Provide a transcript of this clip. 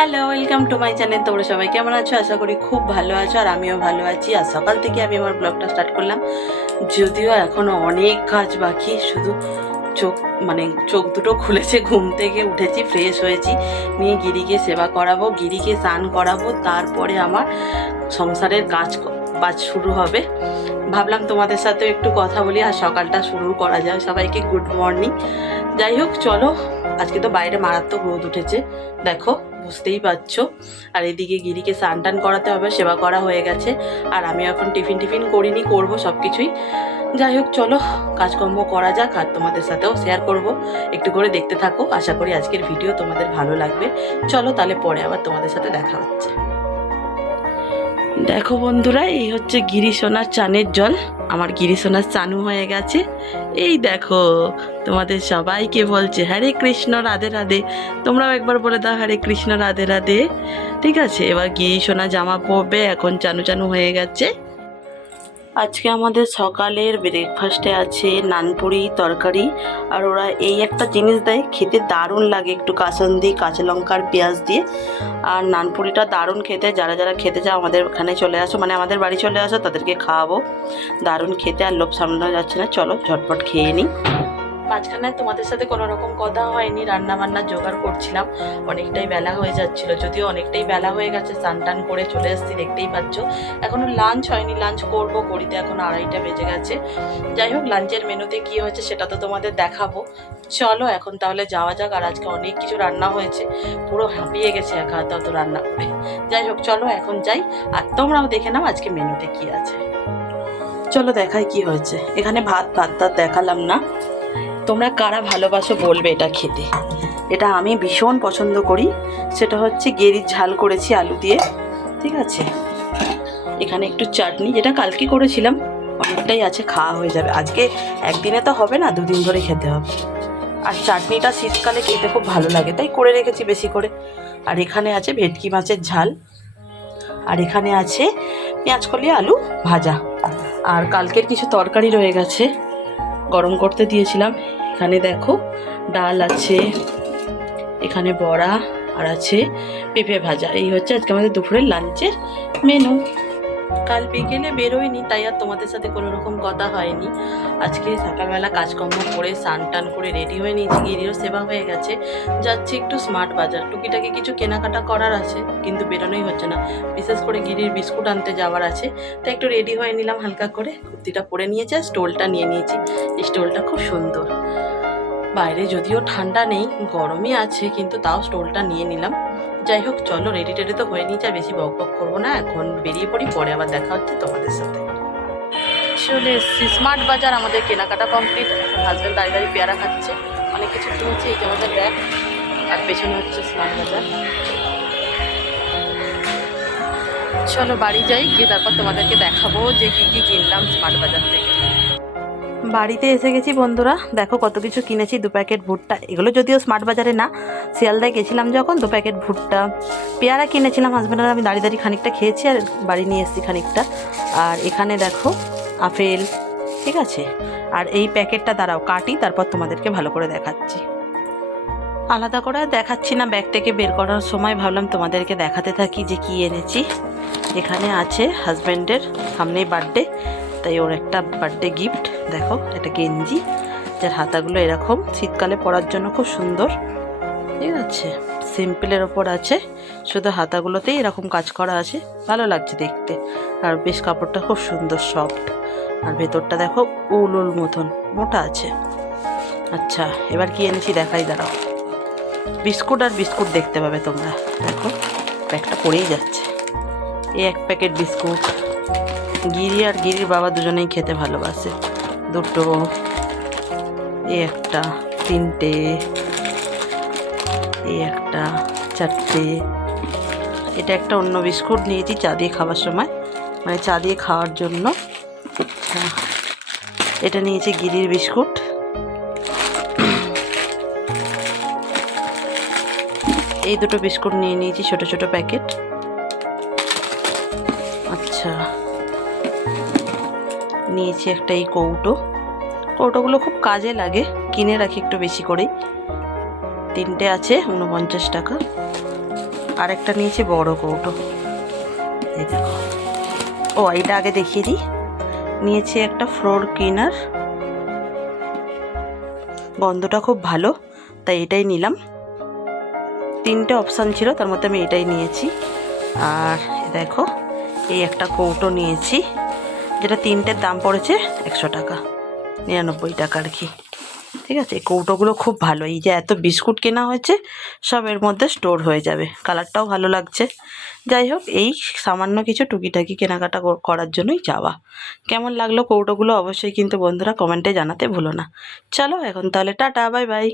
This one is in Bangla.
Hello, welcome to my channel. তোমরা সবাই কেমন আছো? আশা করি খুব ভালো আছো, আর আমিও ভালো আছি। আর সকাল থেকে আমি আমার ব্লগটা স্টার্ট করলাম, যদিও এখনও অনেক কাজ বাকি। শুধু চোখ দুটো খুলেছে, ঘুম থেকে উঠেছি, ফ্রেশ হয়েছি, নিয়ে গিরিকে সেবা করাবো, গিরিকে স্নান করাবো, তারপরে আমার সংসারের কাজ বাজ শুরু হবে। ভাবলাম তোমাদের সাথে একটু কথা বলি আর সকালটা শুরু করা যায়। সবাইকে গুড মর্নিং। যাই হোক, চলো। আজকে তো বাইরে মারাত্মক রোদ উঠেছে, দেখো, বুঝতেই পারছো। আর এদিকে গিরিকে স্নান টান করাতে হবে, সেবা করা হয়ে গেছে। আর আমি এখন টিফিন করিনি, করবো সব কিছুই। যাই হোক, চলো কাজকর্ম করা যাক, আর তোমাদের সাথেও শেয়ার করব। একটু করে দেখতে থাকো, আশা করি আজকের ভিডিও তোমাদের ভালো লাগবে। চলো তাহলে পরে আবার তোমাদের সাথে দেখা হচ্ছে। দেখো বন্ধুরা, এই হচ্ছে গিরিসোনার চানের জল। আমার গিরিসোনার চানু হয়ে গেছে। এই দেখো, তোমাদের সবাইকে বলছে হরে কৃষ্ণ রাধে রাধে। তোমরাও একবার বলে দাও হরে কৃষ্ণ রাধে রাধে। ঠিক আছে, এবার গিরিসোনা জামা পরবে, এখন চানু চানু হয়ে গেছে। আজকে আমাদের সকালের ব্রেকফাস্টে আছে নানপুরি তরকারি। আর ওরা এই একটা জিনিস দেয়, খেতে দারুণ লাগে, একটু কাসন্দি, কাঁচা লঙ্কার পেঁয়াজ দিয়ে। আর নানপুরিটা দারুণ খেতে। যারা যারা খেতে চাও আমাদের এখানে চলে আসো, মানে আমাদের বাড়ি চলে আসো, তাদেরকে খাওয়াবো। দারুণ খেতে, আর লোভ সামলানো যাচ্ছে না। চলো ঝটপট খেয়ে নিই। মাঝখানে তোমাদের সাথে কোনো রকম কথা হয়নি, রান্না বান্না জোগাড় করছিলাম, অনেকটাই বেলা হয়ে যাচ্ছিল। যদিও অনেকটাই বেলা হয়ে গেছে, স্নান টান করে চলে এসেছি, দেখতেই পাচ্ছ। এখনও লাঞ্চ হয়নি, লাঞ্চ করবো, করিতে এখন 2:30 বেজে গেছে। যাই হোক, লাঞ্চের মেনুতে কী হয়েছে সেটা তো তোমাদের দেখাবো। চলো এখন তাহলে যাওয়া যাক। আর আজকে অনেক কিছু রান্না হয়েছে, পুরো হাঁপিয়ে গেছে একা হাতে অত রান্না করে। যাই হোক, চলো এখন যাই, আর তোমরাও দেখে নাও আজকে মেনুতে কী আছে। চলো দেখাই কি হয়েছে। এখানে ভাত দেখালাম না। তোমরা কারা ভালোবাসো বলবে এটা খেতে। এটা আমি ভীষণ পছন্দ করি। সেটা হচ্ছে গেরির ঝাল করেছি আলু দিয়ে, ঠিক আছে। এখানে একটু চাটনি, যেটা কালকে করেছিলাম, অনেকটাই আছে, খাওয়া হয়ে যাবে। আজকে একদিনে তো হবে না, 2 দিন ধরে খেতে হবে। আর চাটনিটা শীতকালে খেতে খুব ভালো লাগে, তাই করে রেখেছি বেশি করে। আর এখানে আছে ভেটকি মাছের ঝাল, আর এখানে আছে পেঁয়াজকলি আলু ভাজা। আর কালকের কিছু তরকারি রয়ে গেছে, গরম করতে দিয়েছিলাম। এখানে দেখো ডাল আছে, এখানে বড়া, আর আছে পেঁপে ভাজা। এই হচ্ছে আজকে আমাদের দুপুরের লাঞ্চের মেনু। কাল বিকেলে বেরোয়নি, তাই আর তোমাদের সাথে কোনো রকম কথা হয়নি। আজকে সকালবেলা কাজকর্ম করে স্নান টান করে রেডি হয়ে নিয়েছি, গিরিরও সেবা হয়ে গেছে। যাচ্ছি একটু স্মার্ট বাজার, টুকিটাকি কিছু কেনাকাটা করার আছে, কিন্তু বেরোনোই হচ্ছে না। বিশেষ করে গিরির বিস্কুট আনতে যাওয়ার আছে, তাই একটু রেডি হয়ে নিলাম হালকা করে। কুর্তিটা পরে নিয়েছি, আর স্টোলটা নিয়ে নিয়েছি। এই স্টোলটা খুব সুন্দর। বাইরে যদিও ঠান্ডা নেই, গরমই আছে, কিন্তু তাও স্টোলটা নিয়ে নিলাম। যাই হোক, চলো রেডি টেডি তো হয়ে নিয়েছি, আর বেশি বক বক করবো না, এখন বেরিয়ে পড়ি, পরে আবার দেখা হচ্ছে তোমাদের সাথে। চলে এসছি স্মার্ট বাজার, আমাদের কেনাকাটা কমপ্লিট। এখন হাজব্যান্ড দাঁড়িয়ে পেয়ারা খাচ্ছে, অনেক কিছু কিনছে। এই যে আমাদের ব্যাগ, আর পেছনে হচ্ছে স্মার্ট বাজার। চলো বাড়ি যাই, গিয়ে তারপর তোমাদেরকে দেখাবো যে কী কী কিনলাম স্মার্ট বাজার থেকে। বাড়িতে এসে গেছি বন্ধুরা, দেখো কত কিছু কিনেছি। 2 প্যাকেট ভুট্টা, এগুলো যদিও স্মার্ট বাজারে না, শিয়ালদায় গেছিলাম যখন। 2 প্যাকেট ভুট্টা, পেয়ারা কিনেছিলাম, হাজব্যান্ডের আমি দাঁড়িয়ে খানিকটা খেয়েছি, আর বাড়ি নিয়ে এসেছি খানিকটা। আর এখানে দেখো আপেল, ঠিক আছে। আর এই প্যাকেটটা দাঁড়াও কাটি, তারপর তোমাদেরকে ভালো করে দেখাচ্ছি। আলাদা করে দেখাচ্ছি না, ব্যাগ থেকে বের করার সময় ভাবলাম তোমাদেরকে দেখাতে থাকি যে কি এনেছি। এখানে আছে হাজব্যান্ডের সামনেই বার্থডে, তাই ওর একটা বার্থডে গিফট। দেখো এটা গেঞ্জি, যার হাতাগুলো এরকম, শীতকালে পরার জন্য খুব সুন্দর, ঠিক আছে। সিম্পলের ওপর আছে, শুধু হাতাগুলোতেই এরকম কাজ করা আছে, ভালো লাগছে দেখতে। আর বেশ কাপড়টা খুব সুন্দর, সফট। আর ভেতরটা দেখো উল মতন মোটা আছে। আচ্ছা, এবার কি এনেছি দেখাই, দাঁড়াও। বিস্কুট আর বিস্কুট দেখতে পাবে তোমরা, দেখো প্যাকটা পড়েই যাচ্ছে। এই 1 প্যাকেট বিস্কুট, গিরি আর গিরির বাবা দুজনেই খেতে ভালোবাসে। 2টো, এই একটা, 3টে, এই একটা, 4টে। এটা একটা অন্য বিস্কুট নিয়েছি চা দিয়ে খাওয়ার সময়, মানে চা দিয়ে খাওয়ার জন্য। এটা নিয়েছি গিরির বিস্কুট। এই 2টো বিস্কুট নিয়ে নিয়েছি, ছোট ছোট প্যাকেট। আচ্ছা, নিয়েছি একটা এই কৌটোগুলো খুব কাজে লাগে, কিনে রাখি একটু বেশি করেই। 3টে আছে 49 টাকা। আর একটা নিয়েছি বড় কৌটো, এই দেখো। ও এটা আগে দেখিয়ে দিই, নিয়েছি একটা ফ্লোর ক্লিনার, গন্ধটা খুব ভালো তাই এটাই নিলাম। 3টে অপশান ছিল, তার মধ্যে আমি এটাই নিয়েছি। আর দেখো এই একটা কৌটো নিয়েছি, যেটা 3টের দাম পড়েছে 100 টাকা, 99 টাকা আর কি। ঠিক আছে, এই কৌটোগুলো খুব ভালো, এই যে এত বিস্কুট কেনা হয়েছে সব এর মধ্যে স্টোর হয়ে যাবে, কালারটাও ভালো লাগছে। যাই হোক, এই সামান্য কিছু টুকিটাকি কেনাকাটা করার জন্যই যাওয়া। কেমন লাগলো কৌটোগুলো অবশ্যই কিন্তু বন্ধুরা কমেন্টে জানাতে ভুলো না। চলো এখন তাহলে টাটা, বাই বাই।